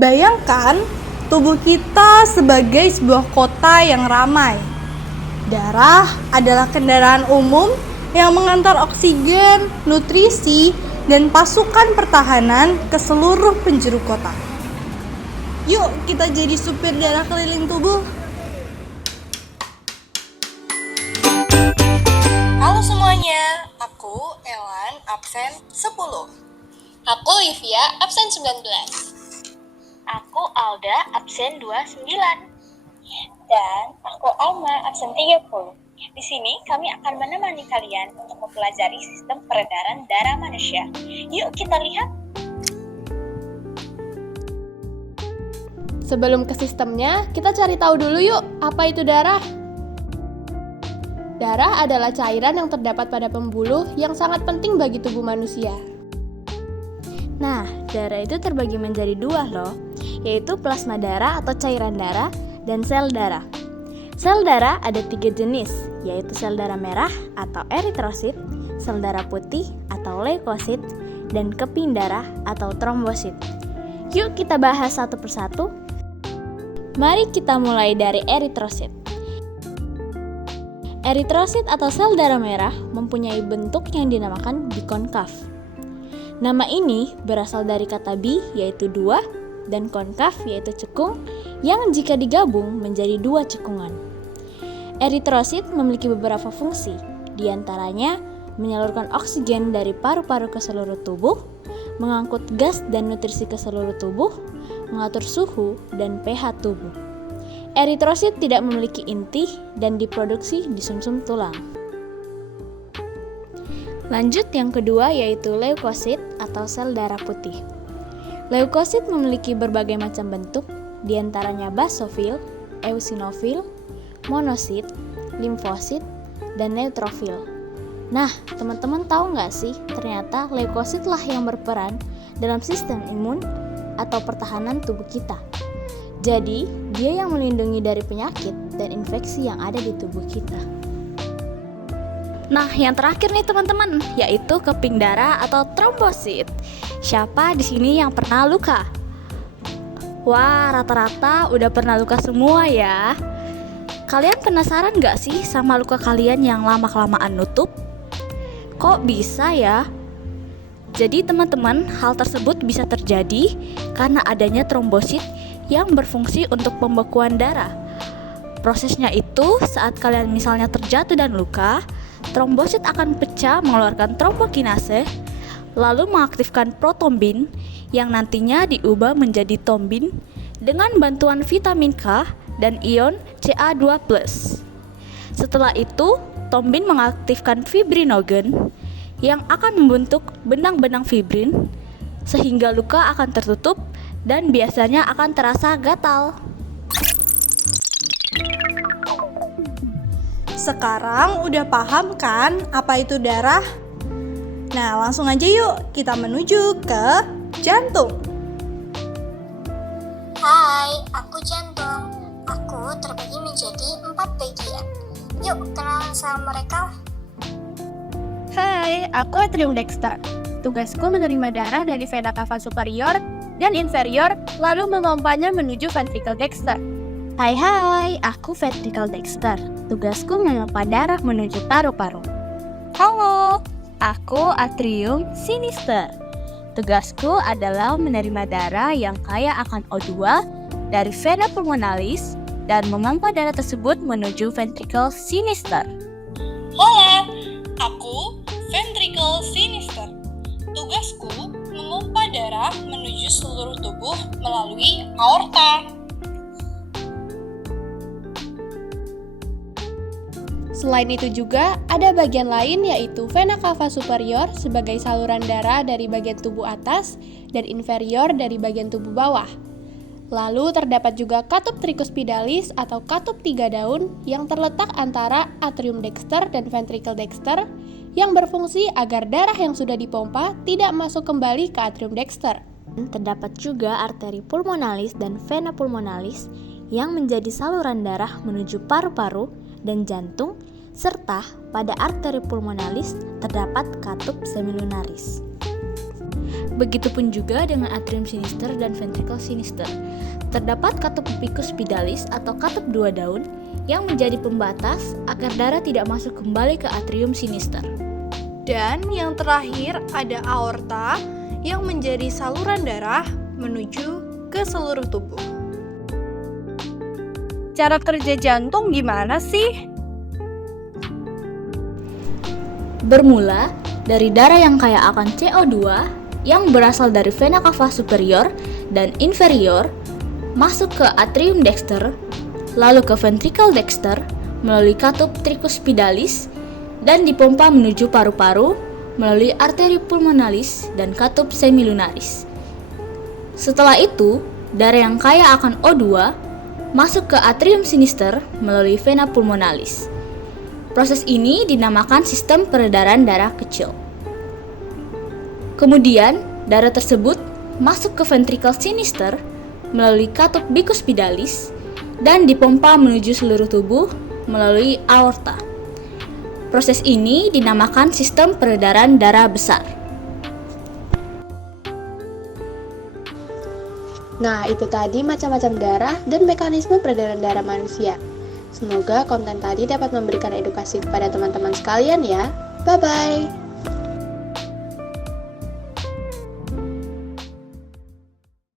Bayangkan tubuh kita sebagai sebuah kota yang ramai. Darah adalah kendaraan umum yang mengantar oksigen, nutrisi, dan pasukan pertahanan ke seluruh penjuru kota. Yuk kita jadi supir darah keliling tubuh. Halo semuanya, aku Elan, absen 10. Aku Livia, absen 19. Aku Alda, absen 29. Dan aku Alma, absen 30. Di sini kami akan menemani kalian untuk mempelajari sistem peredaran darah manusia. Yuk kita lihat. Sebelum ke sistemnya, kita cari tahu dulu yuk, apa itu darah? Darah adalah cairan yang terdapat pada pembuluh yang sangat penting bagi tubuh manusia. Nah, darah itu terbagi menjadi dua loh, yaitu plasma darah atau cairan darah dan sel darah. Sel darah ada 3 jenis, yaitu sel darah merah atau eritrosit, sel darah putih atau leukosit, dan keping darah atau trombosit. Yuk kita bahas satu persatu. Mari kita mulai dari eritrosit. Eritrosit atau sel darah merah mempunyai bentuk yang dinamakan bikonkav. Nama ini berasal dari kata bi yaitu dua dan konkav yaitu cekung yang jika digabung menjadi dua cekungan. Eritrosit memiliki beberapa fungsi, diantaranya menyalurkan oksigen dari paru-paru ke seluruh tubuh, mengangkut gas dan nutrisi ke seluruh tubuh, mengatur suhu dan pH tubuh. Eritrosit tidak memiliki inti dan diproduksi di sumsum tulang. Lanjut yang kedua yaitu leukosit atau sel darah putih. Leukosit memiliki berbagai macam bentuk, diantaranya basofil, eosinofil, monosit, limfosit, dan neutrofil. Nah, teman-teman tahu nggak sih, ternyata leukositlah yang berperan dalam sistem imun atau pertahanan tubuh kita. Jadi, dia yang melindungi dari penyakit dan infeksi yang ada di tubuh kita. Nah, yang terakhir nih teman-teman, yaitu keping darah atau trombosit. Siapa di sini yang pernah luka? Wah, rata-rata udah pernah luka semua ya. Kalian penasaran gak sih sama luka kalian yang lama-kelamaan nutup? Kok bisa ya? Jadi teman-teman, hal tersebut bisa terjadi karena adanya trombosit yang berfungsi untuk pembekuan darah. Prosesnya itu saat kalian misalnya terjatuh dan luka, trombosit akan pecah mengeluarkan trombokinase, lalu mengaktifkan protombin yang nantinya diubah menjadi tombin dengan bantuan vitamin K dan ion Ca2+. Setelah itu, tombin mengaktifkan fibrinogen yang akan membentuk benang-benang fibrin sehingga luka akan tertutup dan biasanya akan terasa gatal. Sekarang udah paham kan apa itu darah? Nah, langsung aja yuk kita menuju ke jantung. Hai, aku jantung. Aku terbagi menjadi 4 bagian. Yuk kenalan sama mereka. Hai, aku atrium dexter. Tugasku menerima darah dari vena cava superior dan inferior, lalu memompanya menuju ventricle dexter. Hai, aku ventricle dexter. Tugasku memompa darah menuju paru-paru. Halo, aku atrium sinister. Tugasku adalah menerima darah yang kaya akan O2 dari vena pulmonalis dan memompa darah tersebut menuju ventricle sinister. Hola, aku ventricle sinister. Tugasku memompa darah menuju seluruh tubuh melalui aorta. Selain itu juga ada bagian lain yaitu vena cava superior sebagai saluran darah dari bagian tubuh atas dan inferior dari bagian tubuh bawah. Lalu terdapat juga katup tricuspidalis atau katup 3 daun yang terletak antara atrium dexter dan ventricle dexter yang berfungsi agar darah yang sudah dipompa tidak masuk kembali ke atrium dexter. Terdapat juga arteri pulmonalis dan vena pulmonalis yang menjadi saluran darah menuju paru-paru dan jantung, serta pada arteri pulmonalis terdapat katup semilunaris. Begitupun juga dengan atrium sinister dan ventricle sinister. Terdapat katup bicuspidalistis atau katup dua daun yang menjadi pembatas agar darah tidak masuk kembali ke atrium sinister. Dan yang terakhir ada aorta yang menjadi saluran darah menuju ke seluruh tubuh. Cara kerja jantung gimana sih? Bermula dari darah yang kaya akan CO2 yang berasal dari vena cava superior dan inferior masuk ke atrium dexter, lalu ke ventricle dexter melalui katup tricuspidalistis dan dipompa menuju paru-paru melalui arteri pulmonalis dan katup semilunaris. Setelah itu, darah yang kaya akan O2 masuk ke atrium sinister melalui vena pulmonalis. Proses ini dinamakan sistem peredaran darah kecil. Kemudian, darah tersebut masuk ke ventricle sinister melalui katup bicuspidalistis dan dipompa menuju seluruh tubuh melalui aorta. Proses ini dinamakan sistem peredaran darah besar. Nah, itu tadi macam-macam darah dan mekanisme peredaran darah manusia. Semoga konten tadi dapat memberikan edukasi kepada teman-teman sekalian ya. Bye-bye!